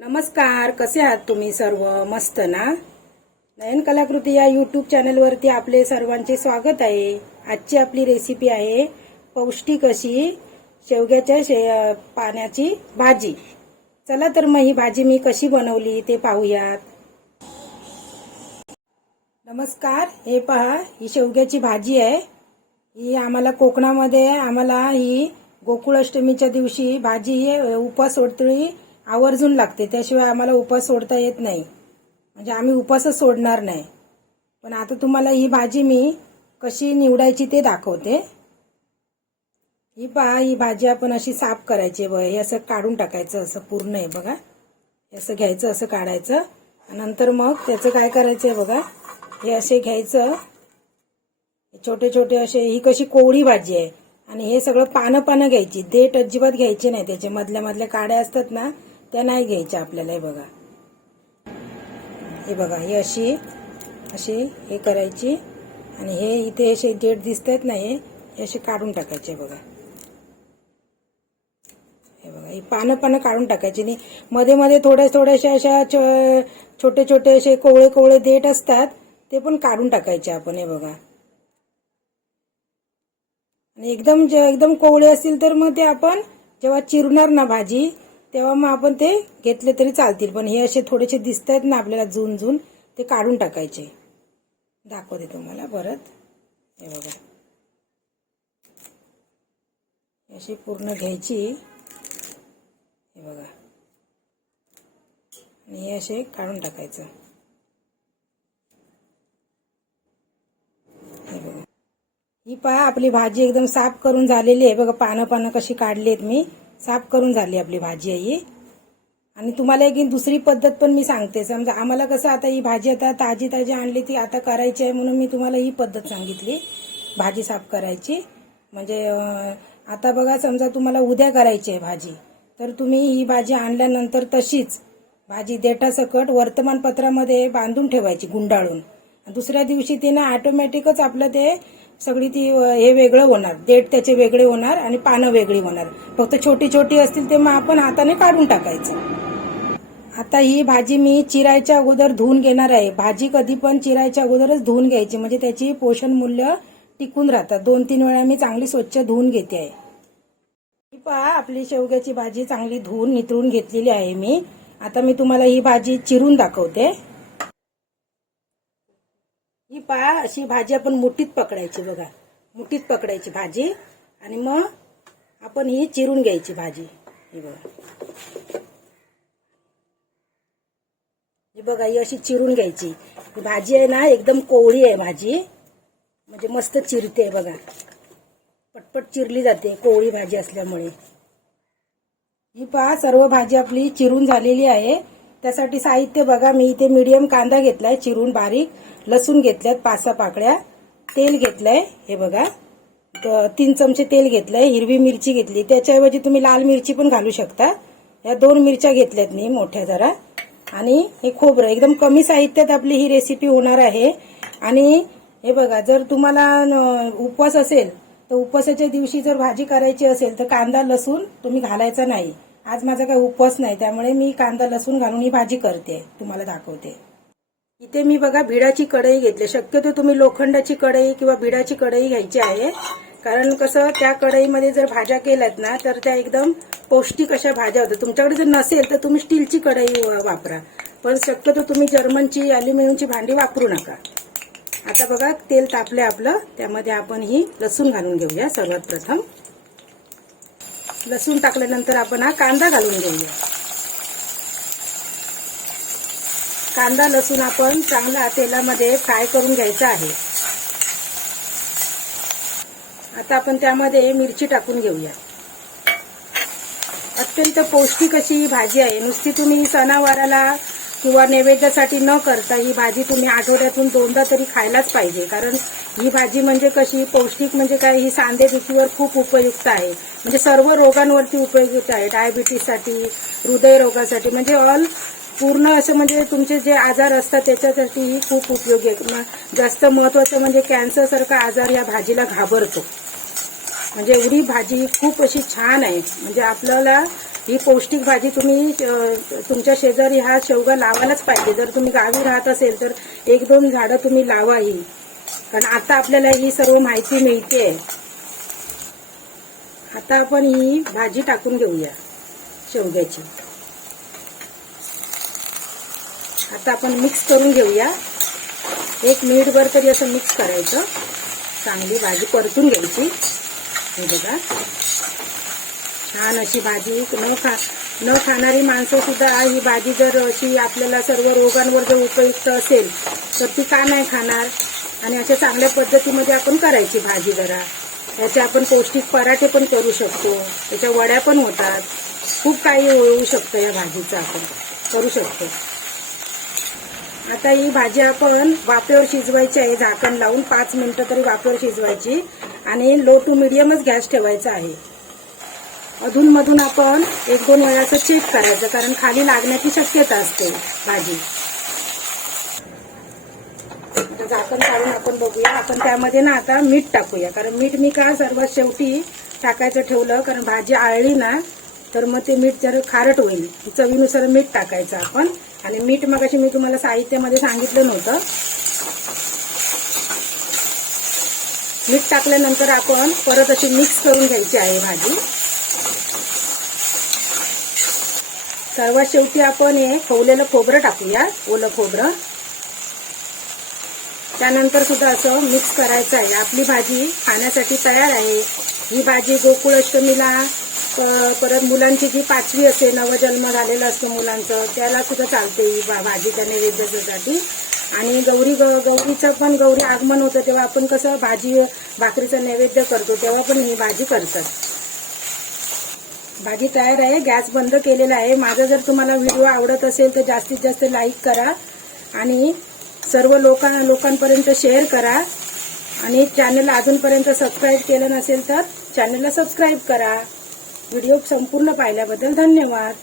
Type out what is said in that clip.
नमस्कार कसे आहात तुम्ही सर्व? मस्त ना? नयन कलाकृती या यूट्यूब चॅनलवरती आपले सर्वांचे स्वागत आहे. आजची आपली रेसिपी आहे पौष्टिक अशी शेवग्याच्या शे पाण्याची भाजी. चला तर मग ही भाजी मी कशी बनवली ते पाहूयात. नमस्कार हे पहा ही शेवग्याची भाजी आहे. ही आम्हाला कोकणामध्ये आम्हाला ही गोकुळाष्टमीच्या दिवशी भाजी ही उपास सोडतळी आवर्जून लागते. त्याशिवाय आम्हाला उपास सोडता येत नाही. म्हणजे आम्ही उपासच सोडणार नाही. पण आता तुम्हाला ही भाजी मी कशी निवडायची ते दाखवते. ही पहा ही भाजी आपण अशी साफ करायची बघा हे असं काढून टाकायचं असं पूर्ण आहे बघा. असं घ्यायचं असं काढायचं. आणि नंतर मग त्याचं काय करायचं आहे बघा? हे असे घ्यायचं. छोटे छोटे असे ही कशी कोवळी भाजी आहे. आणि हे सगळं पानं पानं घ्यायची. देठ अजिबात घ्यायची नाही. त्याच्या मधल्या मधल्या काड्या असतात ना त्या नाही घ्यायच्या आपल्याला हे बघा. हे बघा ही अशी अशी हे करायची आणि हे इथे असे देठ दिसत आहेत ना हे असे काढून टाकायचे बघा. हे बघा ही पानं पानं काढून टाकायची. आणि मध्ये मध्ये थोड्या थोड्याशा अशा छोटे छोटे असे कोवळे कोवळे देठ असतात ते पण काढून टाकायचे आपण हे बघा. आणि एकदम जे एकदम कोवळे असतील तर मग ते आपण जेव्हा चिरणार ना भाजी तेव्हा मग आपण ते घेतले तरी चालतील. पण हे असे थोडेसे दिसत आहेत ना आपल्याला जून जून ते काढून टाकायचे. दाखवते तुम्हाला परत. हे बघा. अशी पूर्ण घ्यायची. हे बघा. आणि हे असे काढून टाकायचं. हे बघा. ही पहा आपली भाजी एकदम साफ करून झालेली आहे. बघा पानं पानं कशी काढली आहेत मी. साफ करून झाली आपली भाजी आहे ही आणि तुम्हाला एक दुसरी पद्धत पण मी सांगते. समजा आम्हाला कसं आता ही भाजी आता ताजी ताजी आणली ती आता करायची आहे म्हणून मी तुम्हाला ही पद्धत सांगितली. भाजी साफ करायची. म्हणजे आता बघा समजा तुम्हाला उद्या करायची आहे भाजी. तर तुम्ही ही भाजी आणल्यानंतर तशीच भाजी देठासकट वर्तमानपत्रामध्ये बांधून ठेवायची गुंडाळून. दुसऱ्या दिवशी ते ना ऑटोमॅटिकच आपलं ते सगळी ती हे वेगळं होणार. देठ त्याचे वेगळे होणार आणि पानं वेगळी होणार. फक्त छोटी छोटी असतील ते मग आपण हाताने काढून टाकायचं. आता ही भाजी मी चिरायच्या अगोदर धुवून घेणार आहे. भाजी कधी पण चिरायच्या अगोदरच धुवून घ्यायची. म्हणजे त्याची पोषण मूल्य टिकून राहतात. दोन तीन वेळा मी चांगली स्वच्छ धुवून घेते आहे. पहा आपली शेवग्याची भाजी चांगली धुवून नितळून घेतलेली आहे मी. आता मी तुम्हाला ही भाजी चिरून दाखवते. पहा अशी भाजी आपण मुठीत पकडायची बघा. मुठीत पकडायची भाजी. आणि मग आपण ही चिरून घ्यायची भाजी. ही बघा. ही बघा ही अशी चिरून घ्यायची. भाजी आहे ना एकदम कोवळी आहे भाजी. म्हणजे मस्त चिरते बघा. पटपट चिरली जाते कोवळी भाजी असल्यामुळे. ही पहा सर्व भाजी आपली चिरून झालेली आहे. त्यासाठी साहित्य बघा मी इथे मीडियम कांदा घेतलाय चिरून बारीक लसूण घेतल्यात पाच सहा पाकळ्या तेल घेतलंय हे बघा. तीन चमचे तेल घेतलंय हिरवी मिरची घेतली. त्याच्याऐवजी तुम्ही लाल मिरची पण घालू शकता. या दोन मिरच्या घेतल्यात मी मोठ्या जरा. आणि हे खोबरं एकदम कमी साहित्यात आपली ही रेसिपी होणार आहे. आणि हे बघा जर तुम्हाला न- उपवास असेल तर उपवासाच्या दिवशी जर भाजी करायची असेल तर कांदा लसूण तुम्ही घालायचा नाही. आज माझा काही उपवास नाही त्यामुळे मी कांदा लसूण घालून ही भाजी करते तुम्हाला दाखवते. इथे मी बघा भिडाची कढई घेतली. शक्यतो तुम्ही लोखंडाची कढई किंवा भिडाची कढई घ्यायची आहे. कारण कसं त्या कढईमध्ये जर भाज्या केल्यात ना तर त्या एकदम पौष्टिक अशा भाज्या होतात. तुमच्याकडे जर नसेल तर तुम्ही स्टीलची कढई वापरा. पण शक्यतो तुम्ही जर्मनची अल्युमिनियमची भांडी वापरू नका. आता बघा तेल तापले आपलं. त्यामध्ये आपण ही लसूण घालून घेऊया सर्वात प्रथम. लसूण टाकल्यानंतर आपण हा कांदा घालून घेऊया. कांदा लसूण आपण चांगला तेलामध्ये फ्राय करून घ्यायचा आहे. आता आपण त्यामध्ये मिरची टाकून घेऊया. अत्यंत पौष्टिक अशी भाजी आहे. नुसती तुम्ही सणावाराला किंवा नैवेद्यासाठी न करता ही भाजी तुम्ही आठवड्यातून दोनदा तरी खायलाच पाहिजे. कारण ही भाजी म्हणजे कशी पौष्टिक म्हणजे काय ही सांधेदुखीवर खूप उपयुक्त आहे. म्हणजे सर्व रोगांवरती उपयुक्त आहे. डायबिटीससाठी हृदयरोगासाठी. म्हणजे ऑल पूर्ण असं म्हणजे तुमचे जे आजार असतात त्याच्यासाठी ही खूप उपयोगी आहे. जास्त महत्वाचं म्हणजे कॅन्सरसारखा आजार या भाजीला घाबरतो. म्हणजे एवढी भाजी खूप अशी छान आहे. म्हणजे आपल्याला ही पौष्टिक भाजी तुम्ही तुमच्या शेजारी हा शेवगा लावायलाच पाहिजे. जर तुम्ही गावी राहत असेल तर एक दोन झाडं तुम्ही लावा ही. कारण आता आपल्याला ही सर्व माहिती मिळते आता आपण ही भाजी टाकून घेऊया शेवग्याची. आता आपण मिक्स करून घेऊया. एक मिनिटभर तरी असं मिक्स करायचं. चांगली भाजी परतून घ्यायची. हे बघा. छान अशी भाजी. न खा न खाणारी माणसं सुद्धा ही भाजी जर अशी आपल्याला सर्व रोगांवर जर उपयुक्त असेल तर ती का नाही खाणार? आणि अशा चांगल्या पद्धतीमध्ये आपण करायची भाजी जरा. याचे आपण पौष्टिक पराठे पण करू शकतो. त्याच्या वड्या पण होतात. खूप काही होऊ शकतं या भाजीचं आपण. करू शकतो. आता ही भाजी आपण वाफेवर शिजवायची आहे. झाकण लावून पाच मिनिटं तरी वाफेवर शिजवायची. आणि लो टू मिडियमच गॅस ठेवायचा आहे. अधूनमधून आपण एक दोन वेळा असं चेक करायचं कारण खाली लागण्याची शक्यता असते भाजी. झाकण काढून आपण बघूया आपण त्यामध्ये ना आता मीठ टाकूया. कारण मीठ मी का सर्वात शेवटी टाकायचं ठेवलं? कारण भाजी आळली ना तर मग ते मीठ जर खारट होईल. चवीनुसार मीठ टाकायचं आपण. आणि मीठ मग मी तुम्हाला साहित्यामध्ये सांगितलं नव्हतं. मीठ टाकल्यानंतर आपण परत अशी मिक्स करून घ्यायची आहे भाजी. सर्वात शेवटी आपण हे खवलेलं खोबरं टाकूया ओलं खोबरं. त्यानंतर सुद्धा असं मिक्स करायचं आहे. आपली भाजी खाण्यासाठी तयार आहे. ही भाजी गोकुळाष्टमीला परत मुलांची जी पाचवी असते नवजन्म झालेलं असतं मुलांचं त्याला सुद्धा चालते ही भाजी त्या नैवेद्यासाठी. आणि गौरी ग- गौरीचं पण गौरी आगमन होतं तेव्हा आपण कसं भाजी भाकरीचं नैवेद्य करतो तेव्हा पण ही भाजी करतात. भाजी तयार आहे गॅस बंद केलेला आहे. माझा जर तुम्हाला व्हिडिओ आवडत असेल तर जास्तीत जास्त लाईक करा आणि सर्व लोकां लोकांपर्यंत शेअर करा. आणि चॅनल अजूनपर्यंत सबस्क्राईब केलं नसेल तर चॅनलला सबस्क्राईब करा. व्हिडिओ संपूर्ण पाहिल्याबद्दल धन्यवाद.